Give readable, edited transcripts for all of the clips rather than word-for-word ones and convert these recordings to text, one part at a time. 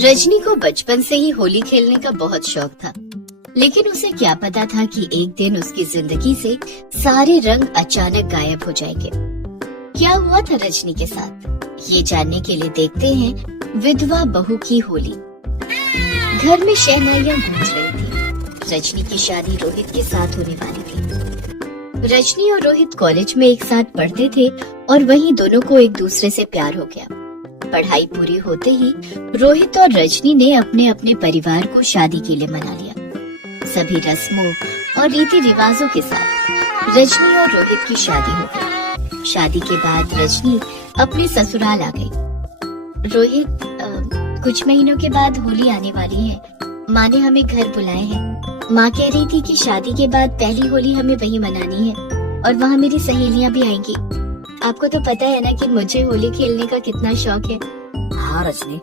रजनी को बचपन से ही होली खेलने का बहुत शौक था, लेकिन उसे क्या पता था कि एक दिन उसकी जिंदगी से सारे रंग अचानक गायब हो जाएंगे। क्या हुआ था रजनी के साथ, ये जानने के लिए देखते हैं विधवा बहू की होली। घर में शहनाइयां गूंज रही थी। रजनी की शादी रोहित के साथ होने वाली थी। रजनी और रोहित कॉलेज में एक साथ पढ़ते थे और वहीं दोनों को एक दूसरे से प्यार हो गया। पढ़ाई पूरी होते ही रोहित और रजनी ने अपने अपने परिवार को शादी के लिए मना लिया। सभी रस्मों और रीति रिवाजों के साथ रजनी और रोहित की शादी हो गई। शादी के बाद रजनी अपने ससुराल आ गई। रोहित, कुछ महीनों के बाद होली आने वाली है। माँ ने हमें घर बुलाए हैं। माँ कह रही थी कि शादी के बाद पहली होली हमें वहीं मनानी है और वहाँ मेरी सहेलियाँ भी आएंगी। आपको तो पता है ना कि मुझे होली खेलने का कितना शौक है। हाँ रजनी,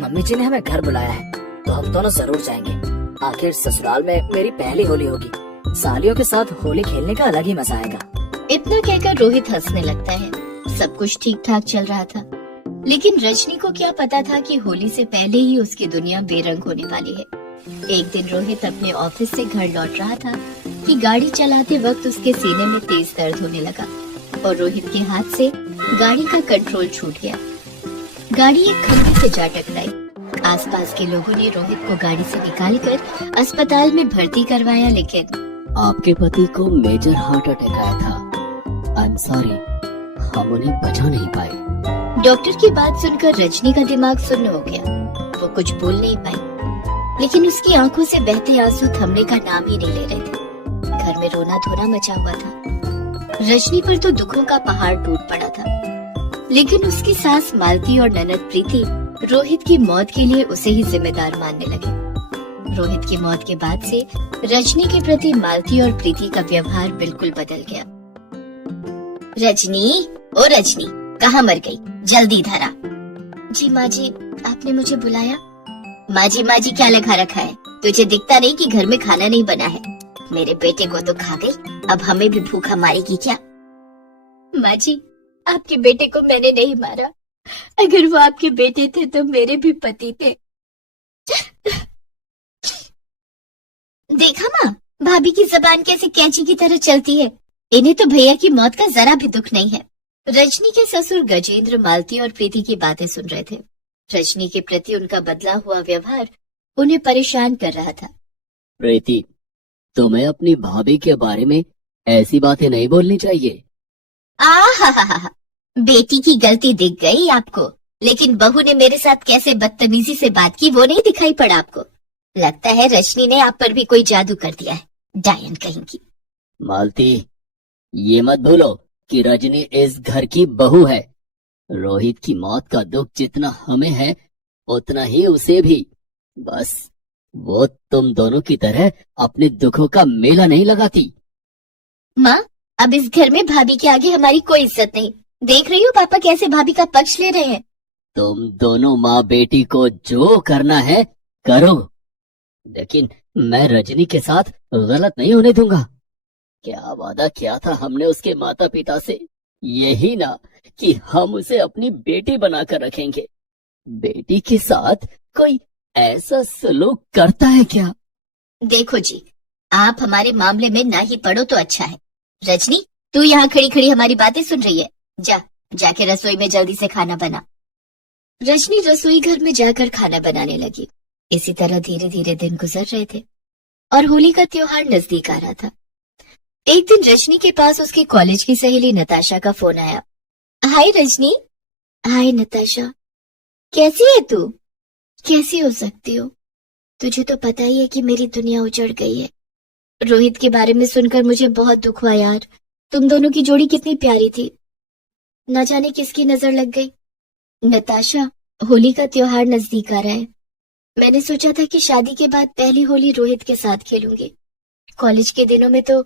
मम्मी जी ने हमें घर बुलाया है तो हम दोनों जरूर जाएंगे। आखिर ससुराल में मेरी पहली होली होगी। सालियों के साथ होली खेलने का अलग ही मजा आएगा। इतना कहकर रोहित हंसने लगता है। सब कुछ ठीक ठाक चल रहा था, लेकिन रजनी को क्या पता था कि होली से पहले ही उसकी दुनिया बेरंग होने वाली है। एक दिन रोहित अपने ऑफिस से घर लौट रहा था कि गाड़ी चलाते वक्त उसके सीने में तेज दर्द होने लगा और रोहित के हाथ से गाड़ी का कंट्रोल छूट गया। गाड़ी एक खंभे से जा टकराई। आसपास के लोगों ने रोहित को गाड़ी से निकालकर अस्पताल में भर्ती करवाया, लेकिन आपके पति को मेजर हार्ट अटैक आया था। आई एम सॉरी, हम उन्हें बचा नहीं पाए। डॉक्टर की बात सुनकर रजनी का दिमाग सुन्न हो गया। वो कुछ बोल नहीं पाई, लेकिन उसकी आंखों से बहते आंसू थमने का नाम ही नहीं ले रहे थे। घर में रोना धोना मचा हुआ था। रजनी पर तो दुखों का पहाड़ टूट पड़ा था, लेकिन उसकी सास मालती और ननद प्रीति रोहित की मौत के लिए उसे ही जिम्मेदार मानने लगे। रोहित की मौत के बाद से रजनी के प्रति मालती और प्रीति का व्यवहार बिल्कुल बदल गया। रजनी, ओ रजनी, कहाँ मर गई? जल्दी इधर आ। जी माँ जी, आपने मुझे बुलाया? माँ जी क्या लगा रखा है? तुझे दिखता नहीं कि घर में खाना नहीं बना है? मेरे बेटे को तो खा गई, अब हमें भी भूखा मारेगी क्या? माँ जी, आपके बेटे को मैंने नहीं मारा। अगर वो आपके बेटे थे तो मेरे भी पति थे। देखा माँ, भाभी की जबान कैसे कैंची की तरह चलती है। इन्हें तो भैया की मौत का जरा भी दुख नहीं है। रजनी के ससुर गजेंद्र मालती और प्रीति की बातें सुन रहे थे। रजनी के प्रति उनका बदला हुआ व्यवहार उन्हें परेशान कर रहा था। प्रीति, तुम्हें अपनी भाभी के बारे में ऐसी बातें नहीं बोलनी चाहिए। आहा, बेटी की गलती दिख गई आपको, लेकिन बहू ने मेरे साथ कैसे बदतमीजी से बात की वो नहीं दिखाई पड़ा आपको? लगता है रजनी ने आप पर भी कोई जादू कर दिया है, डायन कहेंगी। मालती, ये मत भूलो कि रजनी इस घर की बहू है। रोहित की मौत का दुख जितना हमें है उतना ही उसे भी। बस वो तुम दोनों की तरह अपने दुखों का मेला नहीं लगाती। माँ, अब इस घर में भाभी के आगे हमारी कोई इज्जत नहीं। देख रही हो पापा कैसे भाभी का पक्ष ले रहे हैं। तुम दोनों माँ बेटी को जो करना है करो, लेकिन मैं रजनी के साथ गलत नहीं होने दूंगा। क्या वादा किया था हमने उसके माता पिता से? यही ना कि हम उसे अपनी बेटी बनाकर रखेंगे। बेटी के साथ कोई ऐसा सलूक करता है क्या? देखो जी, आप हमारे मामले में ना ही पड़ो तो अच्छा है। रजनी, तू यहाँ खड़ी खड़ी हमारी बातें सुन रही है? जाके रसोई में जल्दी से खाना बना। रजनी रसोई घर में जाकर खाना बनाने लगी। इसी तरह धीरे धीरे दिन गुजर रहे थे और होली का त्योहार नजदीक आ रहा था। एक दिन रजनी के पास उसके कॉलेज की सहेली नताशा का फोन आया। हाय रजनी। हाय नताशा, कैसी है तू? कैसी हो सकती हो? तुझे तो पता ही है कि मेरी दुनिया उजड़ गई है। रोहित के बारे में सुनकर मुझे बहुत दुख हुआ यार। तुम दोनों की जोड़ी कितनी प्यारी थी। न जाने किसकी नजर लग गई। नताशा, होली का त्योहार नजदीक आ रहा है। मैंने सोचा था कि शादी के बाद पहली होली रोहित के साथ खेलूंगी। कॉलेज के दिनों में तो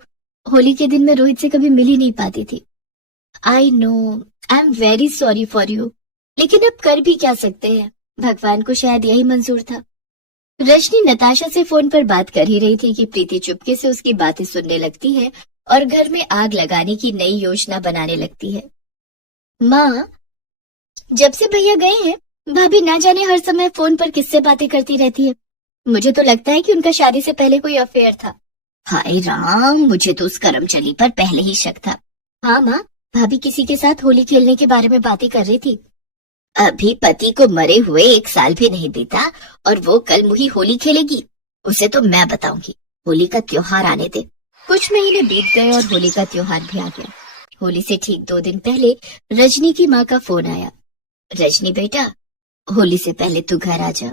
होली के दिन मैं रोहित से कभी मिल ही नहीं पाती थी। I know, I am very sorry for you, लेकिन अब कर भी क्या सकते हैं, भगवान को शायद यही मंजूर था। रजनी नताशा से फोन पर बात कर ही रही थी कि प्रीति चुपके से उसकी बातें सुनने लगती है और घर में आग लगाने की नई योजना बनाने लगती है। माँ, जब से भैया गए हैं भाभी ना जाने हर समय फोन पर किससे बातें करती रहती है। मुझे तो लगता है कि उनका शादी से पहले कोई अफेयर था। हाय राम, मुझे तो उस करमचली पर पहले ही शक था। हाँ माँ, भाभी किसी के साथ होली खेलने के बारे में बातें कर रही थी। अभी पति को मरे हुए 1 साल भी नहीं बीता और वो कल मुही होली खेलेगी। उसे तो मैं बताऊंगी। होली का त्योहार आने दे। कुछ महीने बीत गए और होली का त्योहार भी आ गया। होली से ठीक 2 दिन पहले रजनी की माँ का फोन आया। रजनी बेटा, होली से पहले तू घर आ जा।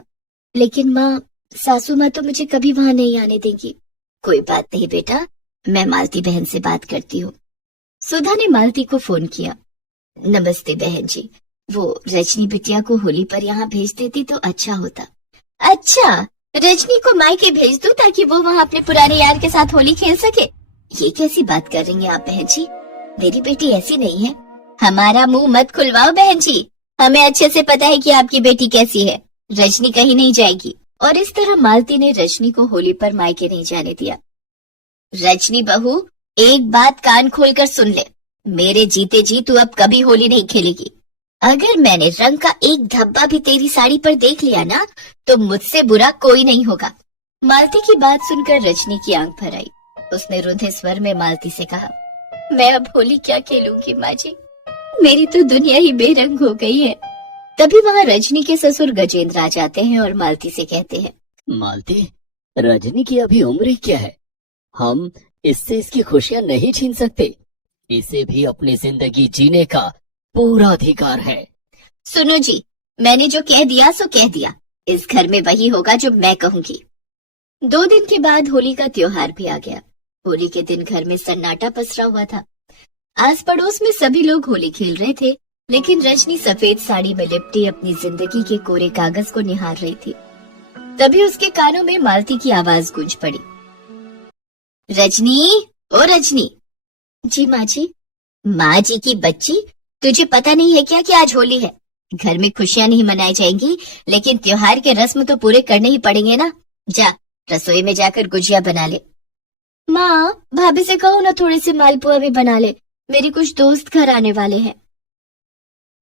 लेकिन माँ, सासू माँ तो मुझे कभी वहां नहीं आने देंगी। कोई बात नहीं बेटा, मैं मालती बहन से बात करती हूँ। सुधा ने मालती को फोन किया। नमस्ते बहन जी, वो रजनी बिटिया को होली पर यहाँ भेज देती तो अच्छा होता। अच्छा, रजनी को मायके भेज दूं ताकि वो वहाँ अपने पुराने यार के साथ होली खेल सके? ये कैसी बात कर रही हैं आप बहन जी? मेरी बेटी ऐसी नहीं है। हमारा मुंह मत खुलवाओ बहन जी, हमें अच्छे से पता है कि आपकी बेटी कैसी है। रजनी कहीं नहीं जाएगी। और इस तरह मालती ने रजनी को होली पर मायके नहीं जाने दिया। रजनी बहू, एक बात कान खोलकर सुन ले। मेरे जीते जी तू अब कभी होली नहीं खेलेगी। अगर मैंने रंग का एक धब्बा भी तेरी साड़ी पर देख लिया ना, तो मुझसे बुरा कोई नहीं होगा। मालती की बात सुनकर रजनी की आंख भर आई। उसने रुंधे स्वर में मालती से कहा, मैं अब होली क्या खेलूंगी माँ जी, मेरी तो दुनिया ही बेरंग हो गई है। तभी वहाँ रजनी के ससुर गजेंद्र आ जाते हैं और मालती से कहते हैं, मालती, रजनी की अभी उम्र ही क्या है? हम इससे इसकी खुशियां नहीं छीन सकते। इसे भी अपनी जिंदगी जीने का पूरा अधिकार है। सुनो जी, मैंने जो कह दिया सो कह दिया। इस घर में वही होगा जो मैं कहूंगी। 2 दिन के बाद होली का त्योहार भी आ गया। होली के दिन घर में सन्नाटा पसरा हुआ था। आस पड़ोस में सभी लोग होली खेल रहे थे, लेकिन रजनी सफेद साड़ी में लिपटी अपनी जिंदगी के कोरे कागज को निहार रही थी। तभी उसके कानों में मालती की आवाज गूंज पड़ी। रजनी, ओ रजनी। जी माँ जी। माँ जी की बच्ची, तुझे पता नहीं है क्या कि आज होली है? घर में खुशियां नहीं मनाई जाएंगी, लेकिन त्योहार के रस्म तो पूरे करने ही पड़ेंगे ना। जा, रसोई में जाकर गुजिया बना ले। माँ, भाभी से कहो ना थोड़े से मालपुआ भी बना ले, मेरे कुछ दोस्त घर आने वाले हैं।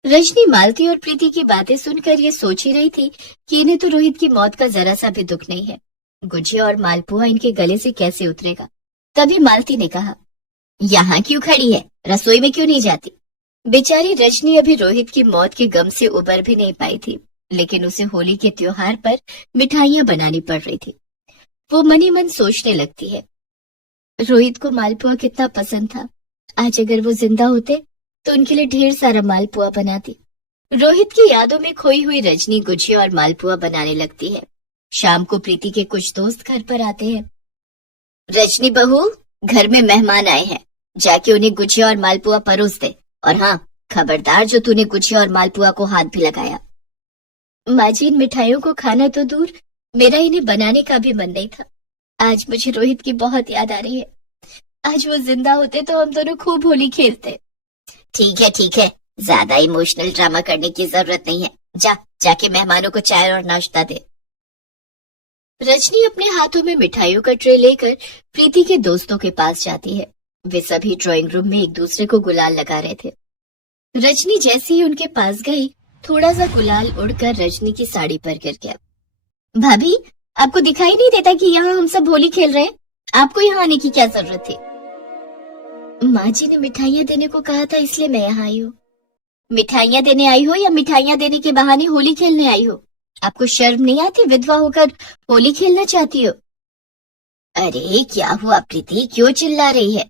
रजनी मालती और प्रीति की बातें सुनकर ये सोच ही रही थी कि इन्हें तो रोहित की मौत का जरा सा भी दुख नहीं है। गुजिया और मालपुआ इनके गले से कैसे उतरेगा? तभी मालती ने कहा, यहाँ क्यों खड़ी है, रसोई में क्यों नहीं जाती? बेचारी रजनी अभी रोहित की मौत के गम से उबर भी नहीं पाई थी, लेकिन उसे होली के त्योहार पर मिठाइयां बनानी पड़ रही थी। वो मनी मन सोचने लगती है, रोहित को मालपुआ कितना पसंद था। आज अगर वो जिंदा होते तो उनके लिए ढेर सारा मालपुआ बनाती। रोहित की यादों में खोई हुई रजनी गुजिया और मालपुआ बनाने लगती है। शाम को प्रीति के कुछ दोस्त घर पर आते हैं। रजनी बहू, घर में मेहमान आए हैं, जाके उन्हें गुजिया और मालपुआ परोस दे। और हाँ, खबरदार जो तूने गुजिया और मालपुआ को हाथ भी लगाया। माँ जी, इन मिठाइयों को खाना तो दूर, मेरा इन्हें बनाने का भी मन नहीं था। आज मुझे रोहित की बहुत याद आ रही है। आज वो जिंदा होते तो हम दोनों खूब होली खेलते। ठीक है, ज्यादा इमोशनल ड्रामा करने की जरूरत नहीं है। जाके मेहमानों को चाय और नाश्ता दे। रजनी अपने हाथों में मिठाइयों का ट्रे लेकर प्रीति के दोस्तों के पास जाती है। वे सभी ड्राइंग रूम में एक दूसरे को गुलाल लगा रहे थे। रजनी जैसे ही उनके पास गई, थोड़ा सा गुलाल उड़कर रजनी की साड़ी पर गिर गया। भाभी, आपको दिखाई नहीं देता कि यहाँ हम सब होली खेल रहे हैं? आपको यहाँ आने की क्या जरूरत थी? माँ जी ने मिठाइयाँ देने को कहा था, इसलिए मैं यहाँ आई हूँ। मिठाइयाँ देने आई हो या मिठाइयाँ देने के बहाने होली खेलने आई हो? आपको शर्म नहीं आती? विधवा होकर होली खेलना चाहती हो? अरे क्या हुआ प्रीति, क्यों चिल्ला रही है?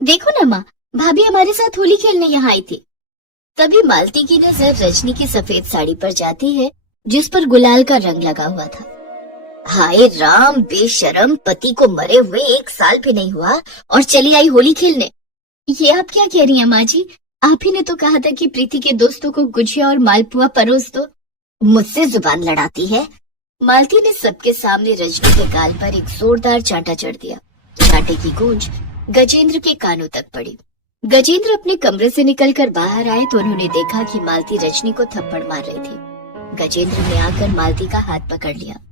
देखो ना माँ, भाभी हमारे साथ होली खेलने यहाँ आई थी। तभी मालती की नजर रजनी की सफेद साड़ी पर जाती है, जिस पर गुलाल का रंग लगा हुआ था। हाय राम, बेशरम, पति को मरे हुए 1 साल भी नहीं हुआ और चली आई होली खेलने। ये आप क्या कह रही हैं माँ जी? आप ही ने तो कहा था कि प्रीति के दोस्तों को गुजिया और मालपुआ परोस दो। मुझसे जुबान लड़ाती है। मालती ने सबके सामने रजनी के गाल पर एक जोरदार चांटा चढ़ दिया। चांटे की गूंज गजेंद्र के कानों तक पड़ी। गजेंद्र अपने कमरे से निकलकर बाहर आए तो उन्होंने देखा कि मालती रजनी को थप्पड़ मार रही थी। गजेंद्र ने आकर मालती का हाथ पकड़ लिया।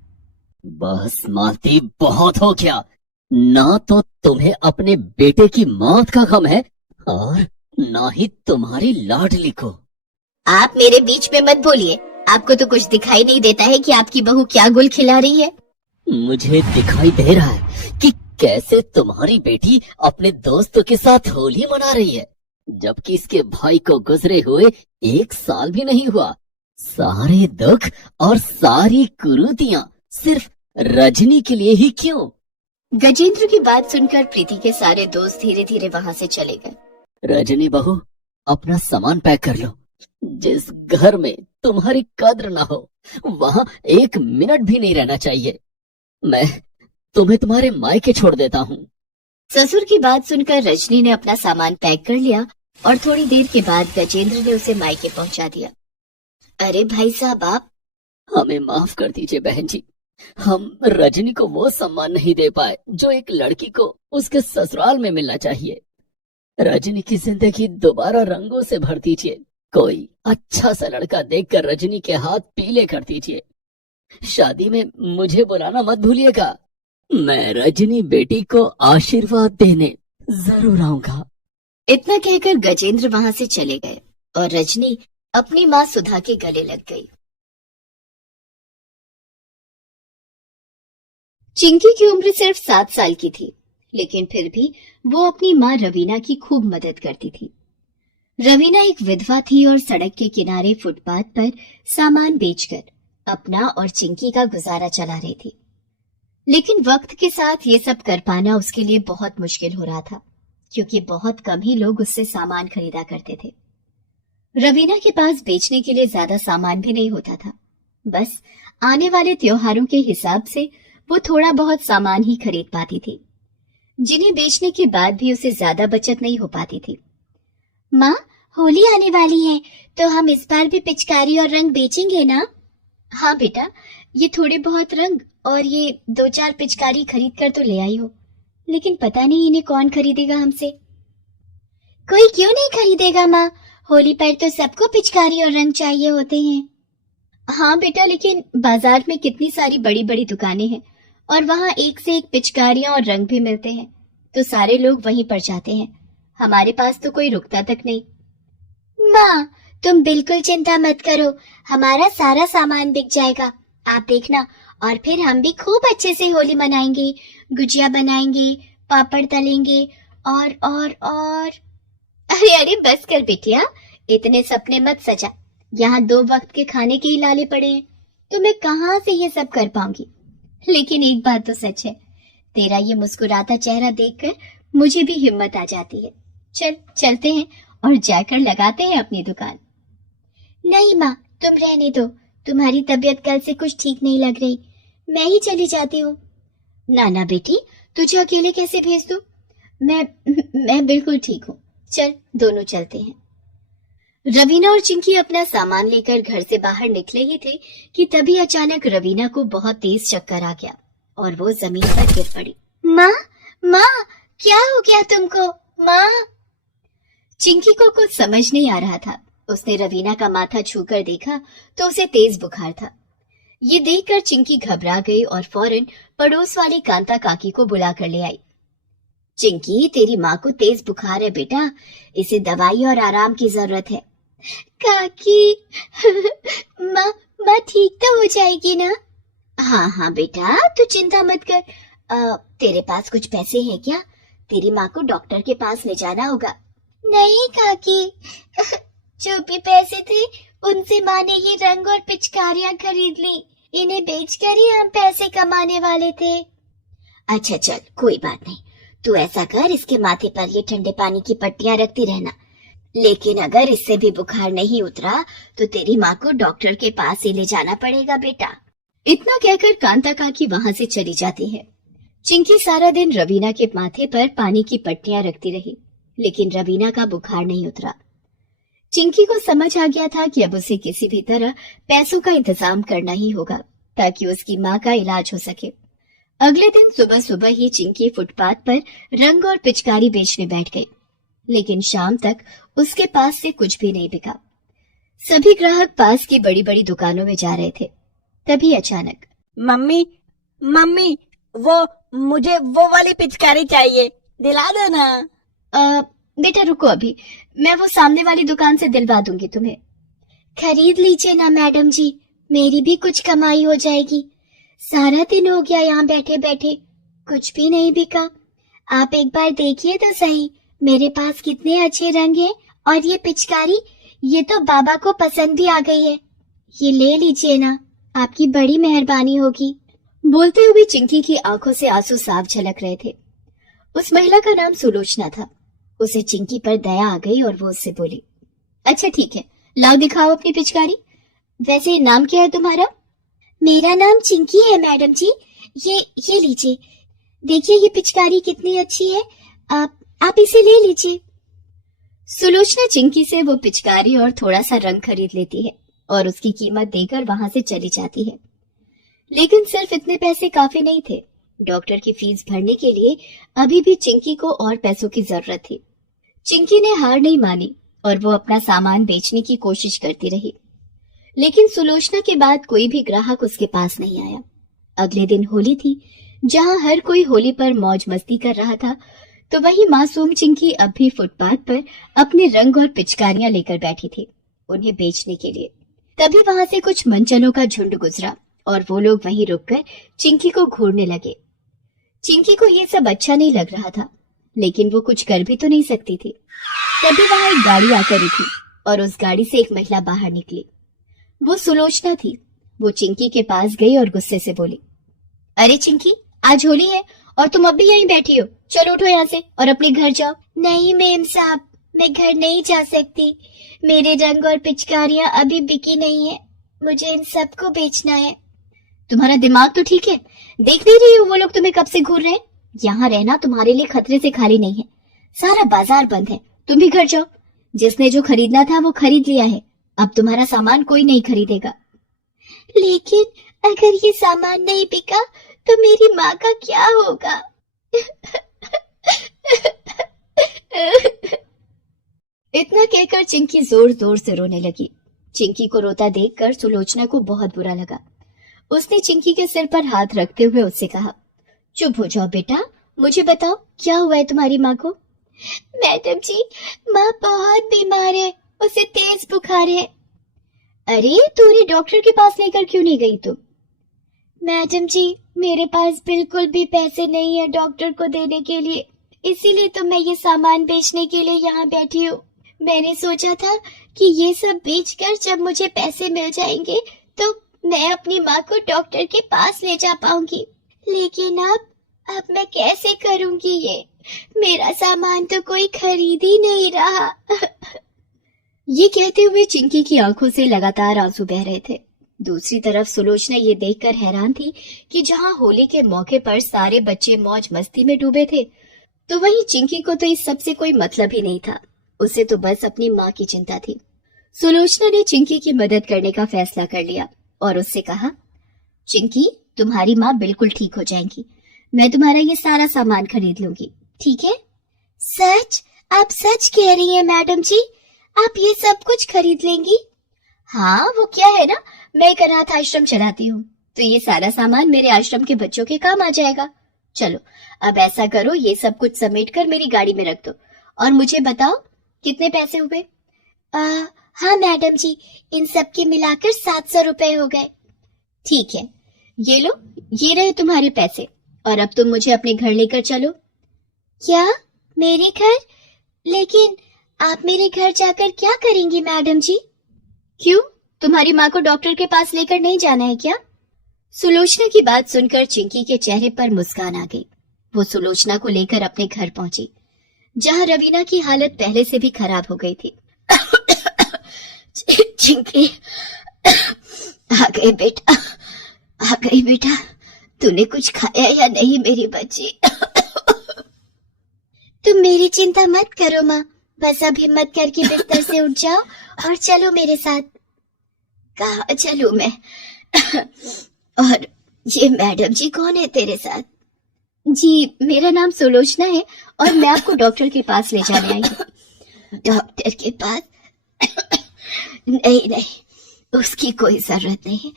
बस मालती, बहुत हो गया। ना तो तुम्हें अपने बेटे की मौत का गम है और ना ही तुम्हारी लाडली को। आप मेरे बीच में मत बोलिए, आपको तो कुछ दिखाई नहीं देता है कि आपकी बहू क्या गुल खिला रही है? मुझे दिखाई दे रहा है कि कैसे तुम्हारी बेटी अपने दोस्तों के साथ होली मना रही है, जबकि इसके भाई को गुजरे हुए 1 साल भी नहीं हुआ। सारे दुख और सारी कुरीतियां सिर्फ रजनी के लिए ही क्यों? गजेंद्र की बात सुनकर प्रीति के सारे दोस्त धीरे धीरे वहां से चले गए। रजनी बहू, अपना सामान पैक कर लो। जिस घर में तुम्हारी कद्र ना हो वहां 1 मिनट भी नहीं रहना चाहिए। मैं तुम्हें तुम्हारे मायके छोड़ देता हूँ। ससुर की बात सुनकर रजनी ने अपना सामान पैक कर लिया और थोड़ी देर के बाद गजेंद्र ने उसे मायके पहुंचा दिया। अरे भाई साहब, आप हमें माफ कर दीजिए बहन जी, हम रजनी को वो सम्मान नहीं दे पाए जो एक लड़की को उसके ससुराल में मिलना चाहिए। रजनी की जिंदगी दोबारा रंगों से भर दीजिए। कोई अच्छा सा लड़का देखकर रजनी के हाथ पीले कर दीजिए। शादी में मुझे बुलाना मत भूलिएगा। मैं रजनी बेटी को आशीर्वाद देने जरूर आऊंगा। इतना कहकर गजेंद्र वहां से चले गए और रजनी अपनी माँ सुधा के गले लग गई। चिंकी की उम्र सिर्फ 7 साल की थी, लेकिन फिर भी वो अपनी माँ रवीना की खूब मदद करती थी। रवीना एक विधवा थी और सड़क के किनारे फुटपाथ पर सामान बेचकर अपना और चिंकी का गुजारा चला रही थी। लेकिन वक्त के साथ ये सब कर पाना उसके लिए बहुत मुश्किल हो रहा था, क्योंकि बहुत कम ही लोग उससे सामान खरीदा करते थे। रवीना के पास बेचने के लिए ज्यादा सामान भी नहीं होता था। बस आने वाले त्योहारों के हिसाब से वो थोड़ा बहुत सामान ही खरीद पाती थी, जिन्हें बेचने के बाद भी उसे ज्यादा बचत नहीं हो पाती थी। माँ, होली आने वाली है तो हम इस बार भी पिचकारी और रंग बेचेंगे ना? हाँ बेटा, ये थोड़े बहुत रंग और ये 2-4 पिचकारी खरीद कर तो ले आई हो, लेकिन पता नहीं इन्हें कौन खरीदेगा हमसे। कोई क्यों नहीं खरीदेगा माँ, होली पर तो सबको पिचकारी और रंग चाहिए होते हैं। हाँ बेटा, लेकिन बाजार में कितनी सारी बड़ी बड़ी दुकानें हैं और वहाँ एक से एक पिचकारियां और रंग भी मिलते हैं, तो सारे लोग वहीं पर जाते हैं। हमारे पास तो कोई रुकता तक नहीं। माँ, तुम बिल्कुल चिंता मत करो, हमारा सारा सामान बिक जाएगा, आप देखना। और फिर हम भी खूब अच्छे से होली मनाएंगे, गुजिया बनाएंगे, पापड़ तलेंगे और अरे अरे बस कर बिटिया, इतने सपने मत सजा। यहाँ 2 वक्त के खाने के ही लाले पड़े हैं, तो मैं कहाँ से ये सब कर पाऊंगी। लेकिन एक बात तो सच है, तेरा ये मुस्कुराता चेहरा देखकर मुझे भी हिम्मत आ जाती है। चल चलते हैं और जाकर लगाते हैं अपनी दुकान। नहीं माँ, तुम रहने दो, तुम्हारी तबीयत कल से कुछ ठीक नहीं लग रही, मैं ही चली जाती हूँ। ना बेटी, तुझे अकेले कैसे भेज दूं? मैं बिल्कुल ठीक हूँ, चल दोनों चलते हैं। रवीना और चिंकी अपना सामान लेकर घर से बाहर निकले ही थे कि तभी अचानक रवीना को बहुत तेज चक्कर आ गया और वो जमीन पर गिर पड़ी। माँ, क्या हो गया तुमको? माँ! चिंकी को कुछ समझ नहीं आ रहा था। उसने रवीना का माथा छूकर देखा तो उसे तेज बुखार था। ये देखकर चिंकी घबरा गई और फौरन पड़ोस वाली कांता काकी को बुला कर ले आई। चिंकी, तेरी माँ को तेज बुखार है बेटा, इसे दवाई और आराम की जरूरत है। काकी, माँ ठीक तो हो जाएगी ना? हाँ बेटा, तू चिंता मत कर। तेरे पास कुछ पैसे हैं क्या? तेरी माँ को डॉक्टर के पास ले जाना होगा। नहीं काकी, जो भी पैसे थे उनसे माँ ने ये रंग और पिचकारियां खरीद ली, इन्हें बेचकर ही हम पैसे कमाने वाले थे। अच्छा चल, कोई बात नहीं, तू ऐसा कर, इसके माथे पर ये ठंडे पानी की पट्टियां रखती रहना, लेकिन अगर इससे भी बुखार नहीं उतरा तो तेरी माँ को डॉक्टर के पास ही ले जाना पड़ेगा बेटा। इतना कहकर कांता काकी वहां से चली जाती है। चिंकी सारा दिन रवीना के माथे पर पानी की पट्टियां रखती रही, लेकिन रवीना का बुखार नहीं उतरा। चिंकी को समझ आ गया था कि अब उसे किसी भी तरह पैसों का इंतजाम करना ही होगा ताकि उसकी माँ का इलाज हो सके। अगले दिन सुबह सुबह ही चिंकी फुटपाथ पर रंग और पिचकारी बेचने बैठ गई, लेकिन शाम तक उसके पास से कुछ भी नहीं बिका। सभी ग्राहक पास की बड़ी बड़ी दुकानों में जा रहे थे। तभी अचानक, मम्मी, मुझे वो वाली पिचकारी चाहिए, दिला दो ना। बेटा रुको, अभी मैं वो सामने वाली दुकान से दिलवा दूंगी तुम्हें। खरीद लीजिए ना मैडम जी, मेरी भी कुछ कमाई हो जाएगी। सारा दिन हो गया यहाँ बैठे बैठे, कुछ भी नहीं बिका। आप एक बार देखिए तो सही, मेरे पास कितने अच्छे रंग हैं, और ये पिचकारी, ये तो बाबा को पसंद भी आ गई है। ये ले लीजिए ना, आपकी बड़ी मेहरबानी होगी। बोलते हुए चिंकी की आंखों से आंसू साफ झलक रहे थे। उस महिला का नाम सुलोचना था। उसे चिंकी पर दया आ गई और वो उससे बोली, अच्छा ठीक है, लाओ दिखाओ अपनी पिचकारी। वैसे नाम क्या है तुम्हारा? मेरा नाम चिंकी है मैडम जी। ये लीजिए, देखिए ये पिचकारी कितनी अच्छी है, आप इसे ले लीजिए। सुलोचना चिंकी से वो पिचकारी और थोड़ा सा रंग खरीद लेती है और उसकी कीमत देकर वहां से चली जाती है। लेकिन सिर्फ इतने पैसे काफी नहीं थे। डॉक्टर की फीस भरने के लिए अभी भी चिंकी को और पैसों की जरूरत थी। चिंकी ने हार नहीं मानी और वो अपना सामान बेचने की कोशिश करती रही। लेकिन सुलोचना के बाद कोई भी ग्राहक उसके पास नहीं आया। अगले दिन होली थी। जहां हर कोई होली पर मौज मस्ती कर रहा था, तो वही मासूम चिंकी अब भी फुटपाथ पर अपने रंग और पिचकारियां लेकर बैठी थी, उन्हें बेचने के लिए। तभी वहां से कुछ मंचलों का झुंड गुजरा और वो लोग वहीं रुककर चिंकी को घूरने लगे। चिंकी को ये सब अच्छा नहीं लग रहा था, लेकिन वो कुछ कर भी तो नहीं सकती थी। तभी वहां एक गाड़ी आकर रुकी और उस गाड़ी से एक महिला बाहर निकली। वो सुलोचना थी। वो चिंकी के पास गई और गुस्से से बोली, अरे चिंकी, आज होली है और तुम अब भी यहीं बैठी हो। चलो उठो यहाँ से और अपने घर जाओ। नहीं मेम साहब, मैं घर नहीं जा सकती। मेरे रंग और पिचकारियां अभी बिकी नहीं है, मुझे इन सबको बेचना है। तुम्हारा दिमाग तो ठीक है? देख नहीं रही हो वो लोग तुम्हें कब से घूर रहे हैं? यहाँ रहना तुम्हारे लिए खतरे से खाली नहीं है। सारा बाजार बंद है, तुम भी घर जाओ। जिसने जो खरीदना था वो खरीद लिया है, अब तुम्हारा सामान कोई नहीं खरीदेगा। लेकिन अगर ये सामान नहीं बिका तो मेरी माँ का क्या होगा? इतना कहकर चिंकी जोर जोर से रोने लगी। चिंकी को रोता देखकर सुलोचना को बहुत बुरा लगा। उसने चिंकी के सिर पर हाथ रखते हुए उससे कहा, चुप हो जाओ बेटा, मुझे बताओ क्या हुआ है तुम्हारी माँ को? मैडम जी, माँ बहुत बीमार है, उसे तेज बुखार है। अरे तू उन्हें डॉक्टर के पास लेकर क्यों नहीं गई तुम? मैडम जी, मेरे पास बिल्कुल भी पैसे नहीं है डॉक्टर को देने के लिए, इसीलिए तो मैं ये सामान बेचने के लिए यहाँ बैठी हूँ। मैंने सोचा था कि ये सब बेचकर जब मुझे पैसे मिल जाएंगे तो मैं अपनी माँ को डॉक्टर के पास ले जा पाऊंगी। लेकिन अब मैं कैसे करूंगी ये? मेरा सामान तो कोई खरीद ही नहीं रहा। ये कहते हुए चिंकी की आंखों से लगातार आंसू बह रहे थे। दूसरी तरफ सुलोचना ये देखकर हैरान थी कि जहां होली के मौके पर सारे बच्चे मौज मस्ती में डूबे थे, तो वहीं चिंकी को तो इस सब से कोई मतलब ही नहीं था। उसे तो बस अपनी माँ की चिंता थी। सुलोचना ने चिंकी की मदद करने का फैसला कर लिया और उससे कहा, चिंकी, तुम्हारी माँ बिल्कुल ठीक हो जाएंगी। मैं तुम्हारा ये सारा सामान खरीद लूंगी, ठीक है? सच? आप सच कह रही हैं मैडम जी? आप ये सब कुछ खरीद लेंगी? हाँ, वो क्या है ना, मैं एक अनाथ आश्रम चलाती हूँ, तो ये सारा सामान मेरे आश्रम के बच्चों के काम आ जाएगा। चलो अब ऐसा करो, ये सब कुछ समेट कर मेरी गाड़ी में रख दो और मुझे बताओ कितने पैसे हुए? हाँ मैडम जी, इन सब के मिलाकर 700 रुपए हो गए। ठीक है, ये लो, ये रहे तुम्हारे पैसे, और अब तुम मुझे अपने घर लेकर चलो। क्या? मेरे घर? लेकिन आप मेरे घर जाकर क्या करेंगी मैडम जी? क्यों, तुम्हारी माँ को डॉक्टर के पास लेकर नहीं जाना है क्या? सुलोचना की बात सुनकर चिंकी के चेहरे पर मुस्कान आ गई। वो सुलोचना को लेकर अपने घर पहुंची, जहां रवीना की हालत पहले से भी खराब हो गई थी। चिंकी, आ गई बेटा, आ गई बेटा। तूने कुछ खाया या नहीं मेरी बच्ची? तुम मेरी चिंता मत करो माँ, बस अब हिम्मत करके बिस्तर से उठ जाओ और चलो मेरे साथ। कहाँ चलूं मैं? और ये मैडम जी कौन है तेरे साथ? जी, मेरा नाम सुलोचना है और मैं आपको डॉक्टर के पास ले जाने आई हूँ। डॉक्टर के पास? नहीं नहीं, उसकी कोई जरूरत नहीं,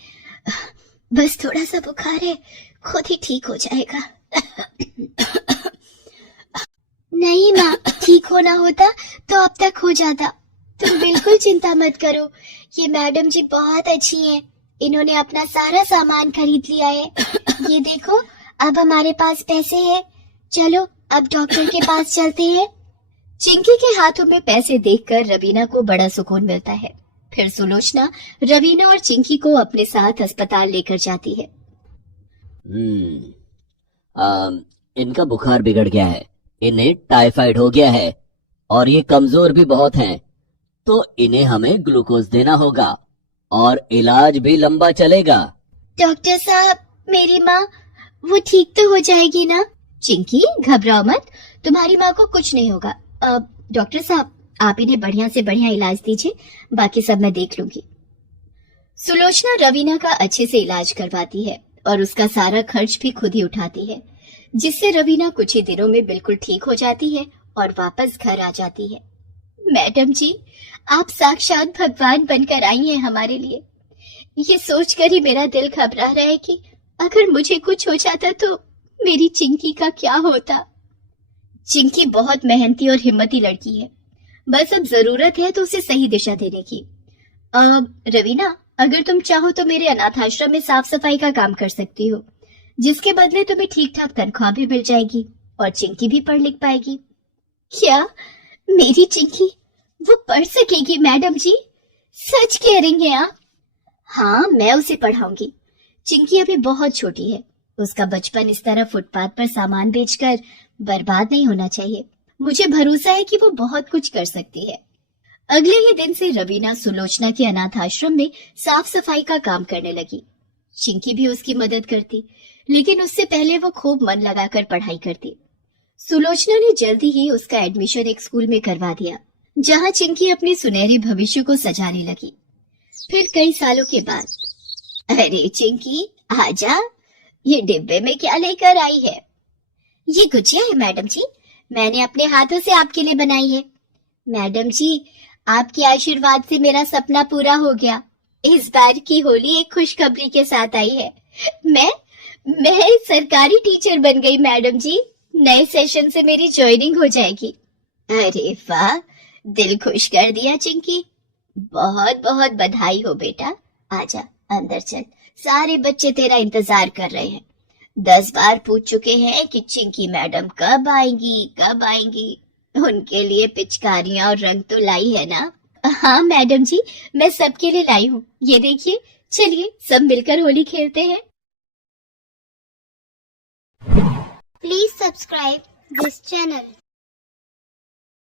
बस थोड़ा सा बुखार है, खुद ही ठीक हो जाएगा। नहीं माँ, ठीक होना होता तो अब तक हो जाता। तुम बिल्कुल चिंता मत करो, ये मैडम जी बहुत अच्छी हैं, इन्होंने अपना सारा सामान खरीद लिया है। ये देखो, अब हमारे पास पैसे हैं। चलो अब डॉक्टर के पास चलते हैं। चिंकी के हाथों में पैसे देखकर रवीना को बड़ा सुकून मिलता है। फिर सुलोचना रवीना और चिंकी को अपने साथ अस्पताल लेकर जाती है। इनका बुखार बिगड़ गया है, इन्हें टाइफाइड हो गया है और ये कमजोर भी बहुत हैं, तो इन्हें हमें ग्लूकोज देना होगा और इलाज भी लंबा चलेगा। डॉक्टर साहब, मेरी माँ वो ठीक तो हो जाएगी ना? चिंकी घबराओ मत, तुम्हारी माँ को कुछ नहीं होगा। डॉक्टर साहब, आप इन्हें बढ़िया से बढ़िया इलाज दीजिए, बाकी सब मैं देख लूंगी। सुलोचना रवीना का अच्छे से इलाज करवाती है और उसका सारा खर्च भी खुद ही उठाती है, जिससे रवीना कुछ ही दिनों में बिल्कुल ठीक हो जाती है और वापस घर आ जाती है। मैडम जी, आप साक्षात भगवान बनकर आई हैं हमारे लिए। ये सोचकर ही मेरा दिल घबरा रहा है कि अगर मुझे कुछ हो जाता तो मेरी चिंकी का क्या होता। चिंकी बहुत मेहनती और हिम्मती लड़की है, बस अब जरूरत है तो उसे सही दिशा देने की। रवीना, अगर तुम चाहो तो मेरे अनाथ आश्रम में साफ सफाई का काम कर सकती हो, जिसके बदले तुम्हें ठीक ठाक तनख्वाह भी मिल जाएगी और चिंकी भी पढ़ लिख पाएगी। क्या मेरी चिंकी वो पढ़ सकेगी मैडम जी? सच कह रही हैं आप? हाँ, मैं उसे पढ़ाऊंगी। चिंकी अभी बहुत छोटी है, उसका बचपन इस तरह फुटपाथ पर सामान बेचकर बर्बाद नहीं होना चाहिए। मुझे भरोसा है कि वो बहुत कुछ कर सकती है। अगले ही दिन से रवीना सुलोचना के अनाथ आश्रम में साफ सफाई का काम करने लगी। चिंकी भी उसकी मदद करती, लेकिन उससे पहले वो खूब मन लगाकर पढ़ाई करती। सुलोचना ने जल्दी ही उसका एडमिशन एक स्कूल में करवा दिया, जहाँ चिंकी अपने सुनहरे भविष्य को सजाने लगी। फिर कई सालों के बाद, अरे चिंकी आजा, ये डिब्बे में क्या लेकर आई है? ये गुजिया है मैडम जी, मैंने अपने हाथों से आपके लिए बनाई है। मैडम जी, आपके आशीर्वाद से मेरा सपना पूरा हो गया। इस बार की होली एक खुशखबरी के साथ आई है। मैं सरकारी टीचर बन गई मैडम जी। नए सेशन से मेरी ज्वाइनिंग हो जाएगी। अरे वाह, दिल खुश कर दिया चिंकी। बहुत बहुत बधाई हो बेटा। आजा अंदर चल, सारे बच्चे तेरा इंतजार कर रहे हैं। 10 बार पूछ चुके हैं कि चिंकी मैडम कब आएंगी। उनके लिए पिचकारियां और रंग तो लाई है ना? हाँ मैडम जी, मैं सबके लिए लाई हूँ। ये देखिए, चलिए सब मिलकर होली खेलते हैं। Please subscribe this channel.